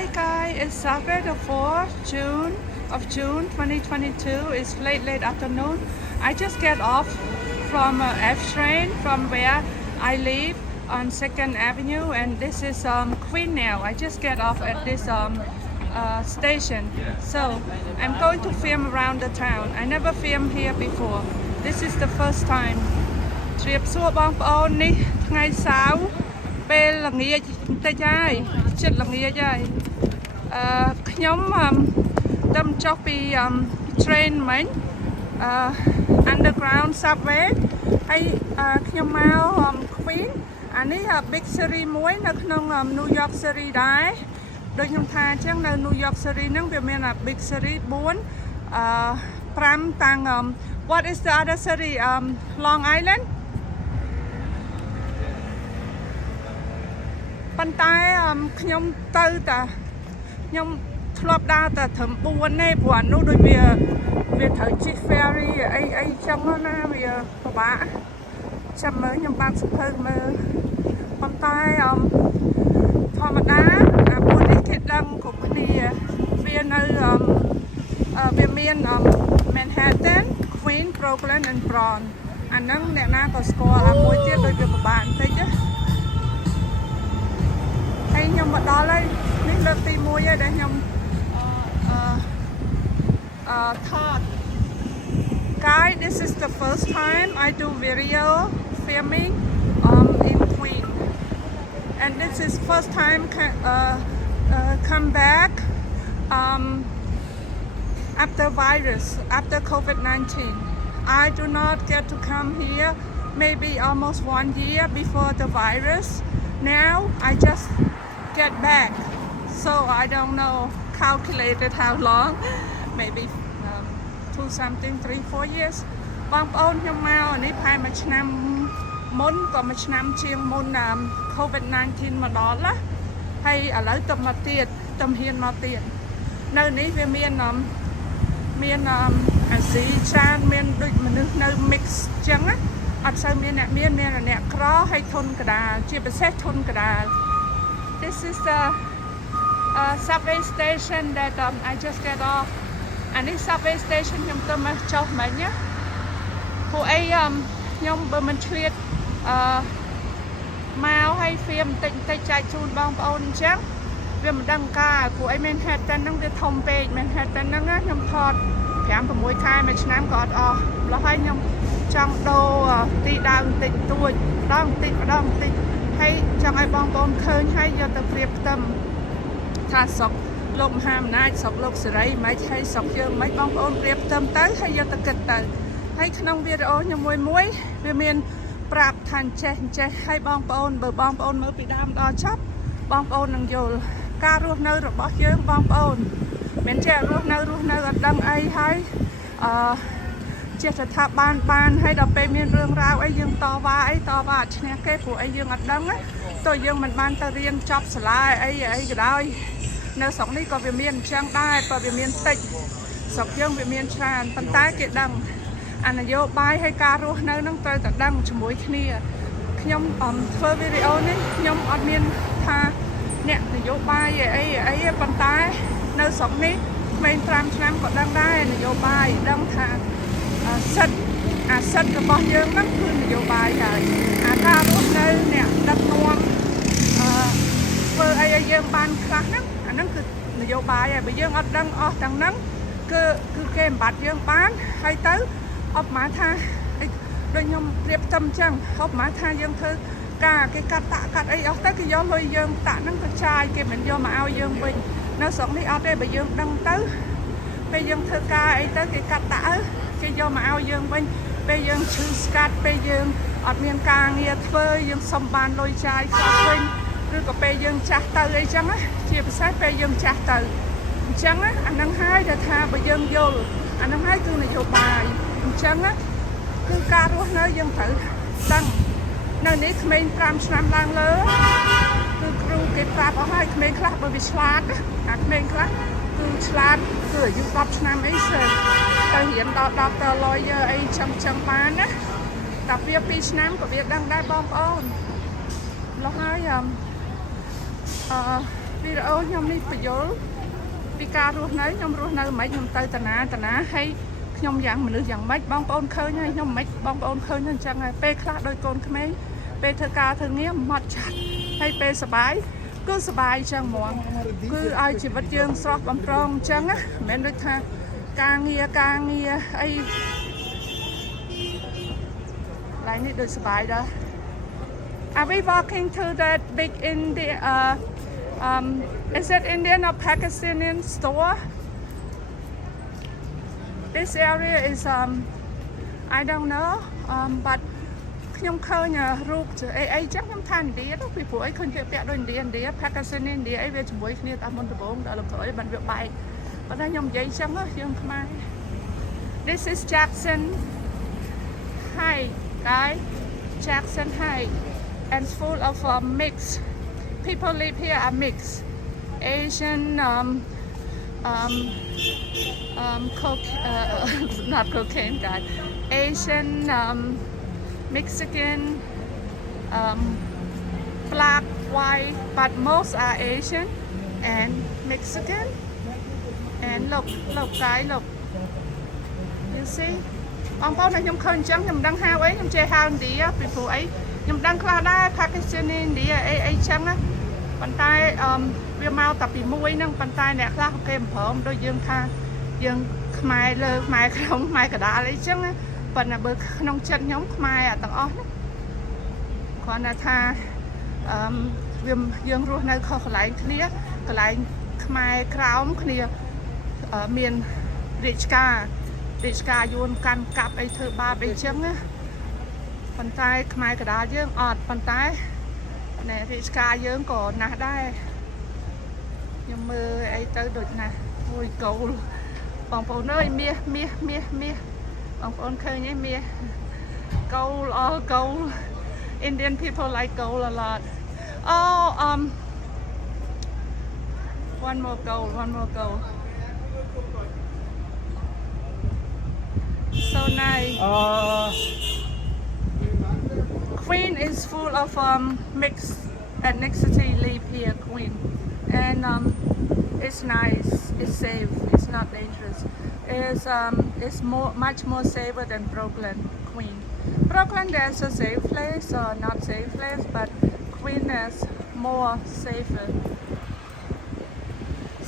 Hi guys, it's Saturday the 4th June 2022. It's late afternoon. I just get off from F train from where I live on 2nd Avenue, and this is Queen now. I just get off at this station. So I'm going to film around the town. I never filmed here before. This is the first time. ជ្រាបសួរបងប្អូននេះថ្ងៃសៅរ៍ពេលល្ងាចបន្តិចហើយចិត្តល្ងាចហើយខ្ញុំដើមចុះពី train មិញunderground subway ហើយខ្ញុំមក Queen អានេះ big city មួយនៅក្នុង New York City ដែរដូចខ្ញុំថាអញ្ចឹងនៅ New York City ហ្នឹងវាមាន big city 4 5តាំង what is the other city Long Island ប៉ុន្តែខ្ញុំទៅតែខ្ញុំធ្លាប់ដើរតែត្រឹម4ទេព្រោះអានោះដូចវាត្រូវជិះ ferry អីចឹងណាវាពិបាកចាំមើលខ្ញុំបានសភើមើលប៉ុន្តែធម្មតាពួកនេះគេដឹងគ្រប់គ្នាវានៅវាមាន Manhattan Queen Brooklyn and Bronx អាហ្នឹងអ្នកណាក៏ស្គាល់មួយទៀតដូចវាពិបាកបន្តិចណាហើយខ្ញុំមកដល់ហើយនេះលើកទី1ហើយដែលខ្ញុំថត Guys, this is the first time I do video filming in Queen, and this is first time come back after virus, after COVID-19. I do not get to come here maybe almost 1 year before the virus. Now I just get back, so I don't know calculated how long, maybe 3-4 years បងប្អូនខ្ញុំមកនេះប្រហែលមួយឆ្នាំមុនក៏មួយឆ្នាំជាងមុនCOVID-19 មកដល់ណាហើយឥឡូវទៅមកទៀតទៅហ៊ានមកទៀតនៅនេះវាមានអាស៊ីច្រើនមានដូចមនុស្សនៅ mix ចឹងណាអត់សូវមានអ្នកអ្នកក្រហើយធនកដាលជាពិសេសធនកដាល This is the subway station that I just get off អានេះ subway station ខ្ញុំទៅមកចុះមិញណាពួកអីខ្ញុំបើមិនឆ្លៀតមកឲ្យ film បន្តិចចែកជូនបងប្អូនអញ្ចឹងវាមិនដឹងការពួកអី Manhattan ហ្នឹងវាធំពេក Manhattan ហ្នឹងខ្ញុំថត 5-6 ខែមួយឆ្នាំក៏អត់អស់ម្ល៉េះហើយខ្ញុំចង់ដូរទីដើមបន្តិចតួចម្ដងបន្តិចហើយចង់ឲ្យបងប្អូនឃើញហើយយកទៅប្រៀបផ្ទឹមថាស្រុកលោកមហាអំណាចស្រុកលោកសេរីមិនហើយស្រុកយើងមិនបងប្អូនប្រៀបផ្ទឹមទៅហើយយកទៅគិតទៅហើយក្នុងវីដេអូខ្ញុំមួយវាមានប្រាប់ថាចេះហើយបងប្អូនបើបងប្អូនមើលពីដើមដល់ចប់បងប្អូននឹងយល់ការរស់នៅរបស់យើងបងប្អូនមិនចេះរស់នៅអត់ដឹងអីហើយចេះតែថាបានហើយដល់ពេលមានរឿងរ៉ាវអីយើងតវ៉ាឈ្នះគេព្រោះអីយើងអត់ដឹងតើយើងមិនបានទៅរៀនចប់សាលាអីក៏ដោយនៅស្រុកនេះក៏វាមានអញ្ចឹងដែរបើវាមានតិចស្រុកយើងវាមានច្រើនប៉ុន្តែគេដឹងអានយោបាយហើយការរស់នៅនឹងត្រូវតែដឹងជាមួយគ្នាខ្ញុំធ្វើវីដេអូនេះខ្ញុំអត់មានថាអ្នកនយោបាយអីប៉ុន្តែនៅស្រុកនេះក្មេង5ឆ្នាំក៏ដឹងដែរនយោបាយដឹងថាសិទ្ធិរបស់យើងហ្នឹងគឺនយោបាយហើយអាការរស់នៅអ្នកដឹកនាំធ្វើអីឲ្យយើងបានខ្លះហ្នឹងអាហ្នឹងគឺនយោបាយហើយបើយើងអត់ដឹងអស់ទាំងហ្នឹងគឺគេបំបត្តិយើងបានហើយទៅអបមកថាដូចខ្ញុំប្រៀបផ្ទឹមអញ្ចឹងអបមកថាយើងធ្វើការគេកាត់អីអស់ទៅគេយកលុយយើងតាក់ហ្នឹងទៅចាយគេមិនយកមកឲ្យយើងវិញនៅស្រុកនេះអត់ទេបើយើងដឹងទៅពេលយើងធ្វើការអីទៅគេកាត់តាក់គេយកមកឲ្យយើងវិញពេលយើងឈឺស្កាត់ពេលយើងអត់មានការងារធ្វើយើងសុំបានលុយចាយខ្លះវិញឬក៏ពេលយើងចាស់ទៅអីចឹងណាជាពិសេសពេលយើងចាស់ទៅអញ្ចឹងណាអាហ្នឹងហើយដែលថាបើយើងយល់អាហ្នឹងហើយគឺនយោបាយអញ្ចឹងណាគឺការរស់នៅយើងត្រូវដឹងនៅនេះក្មេង5ឆ្នាំឡើងលើគឺគ្រូគេប្រាប់អស់ហើយក្មេងខ្លះបើវាឆ្លាតអាក្មេងខ្លះគឺឆ្លាតគឺអាយុ10ឆ្នាំអីទៅរៀនដល់ Doctor Lawyer អីចឹងបានណាតែវា2ឆ្នាំក៏វាដឹងដែរបងប្អូនម្ល៉េះហើយ វីដេអូខ្ញុំនេះបញ្យល់ពីការរស់នៅខ្ញុំរស់នៅមិនខ្ញុំទៅតាណាហើយខ្ញុំយ៉ាងមនុស្សយ៉ាងម៉េចបងប្អូនឃើញហើយខ្ញុំមិនបងប្អូនឃើញអញ្ចឹងហើយពេលខ្លះដោយកូនក្មេងពេលធ្វើការធ្វើងារមកចាត់ហើយពេលសបាយគឺសបាយអញ្ចឹងហ្មងគឺឲ្យជីវិតយើងស្រស់បំប្រងអញ្ចឹងណាមិនមែនដូចថាការងារអីឡើយនេះដូចសបាយដែរ Are we walking to that big Indian is it Indian or Pakistani store? This area is I don't know but ខ្ញុំឃើញរូបអីចឹងខ្ញុំថាឥណ្ឌាទៅពីព្រោះអីឃើញគេពាក់ដូចឥណ្ឌា Pakistani ឥណ្ឌាអីវាជាមួយគ្នាតាមមុនដំបូងដល់លើក្រោយបានវាបែកប៉ុន្តែខ្ញុំនិយាយចឹងយើងខ្មែរ This is Jackson Heights guys Jackson Heights and it's full of mixed people live here are mixed Asian not cocaine guys Asian Mexican black white but most are Asian and Mexican and look guys look you see បងប្អូនខ្ញុំឃើញអញ្ចឹងខ្ញុំមិនដឹងហៅអីខ្ញុំចេះហៅឥណ្ឌាពីព្រោះអីខ្ញុំដឹងខ្លះដែរ Pakistani ឥណ្ឌាអីចឹងណាប៉ុន្តែវាមកតែពីមួយហ្នឹងប៉ុន្តែអ្នកខ្លះគេមិនព្រមដូចយើងថាយើងខ្មែរលើខ្មែរក្នុងខ្មែរកដាលអីចឹងណាប៉ុន្តែបើក្នុងចិត្តខ្ញុំខ្មែរទាំងអស់ណាគ្រាន់តែថាវាយើងរស់នៅខុសកន្លែងគ្នាកន្លែងខ្មែរក្រោមគ្នាមានរាជការយួនកាន់កាប់អីធ្វើបាបអីចឹងណាប៉ុន្តែខ្មែរកដាលយើងអត់ប៉ុន្តែណែរាជការយើងក៏ណាស់ដែរខ្ញុំមើលអីទៅដូចណាស់អូយកូលបងប្អូនអើយមាសបងប្អូនឃើញទេមាស gold all gold Indian people like gold a lot oh one more gold so nice Queen is full of mixed ethnicity live here Queen and it's nice it's safe it's not dangerous it's much more safer than Brooklyn Queen Brooklyn there's a safe place or not safe place but Queen is more safer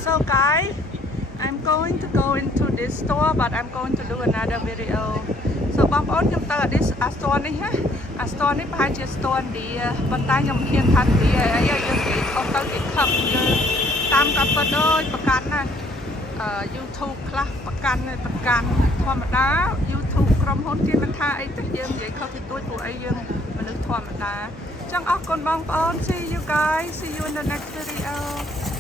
so guys I'm going to go into this store but I'm going to do another video so បងប្អូនខ្ញុំទៅ this store នេះណាstore នេះប្រហែលជា store ឥណ្ឌាប៉ុន្តែខ្ញុំហ៊ានថាឥណ្ឌាអីយើងនិយាយខុសទៅគេខឹងយើងតាមកាពិតអើយប្រកាន់ណាYouTube ខ្លះប្រកាន់ធម្មតា YouTube ក្រុមហ៊ុនគេមិនថាអីទេយើងនិយាយខុសពីទួចព្រោះអីយើងមនុស្សធម្មតាអញ្ចឹងអរគុណបងប្អូន See you guys see you in the next video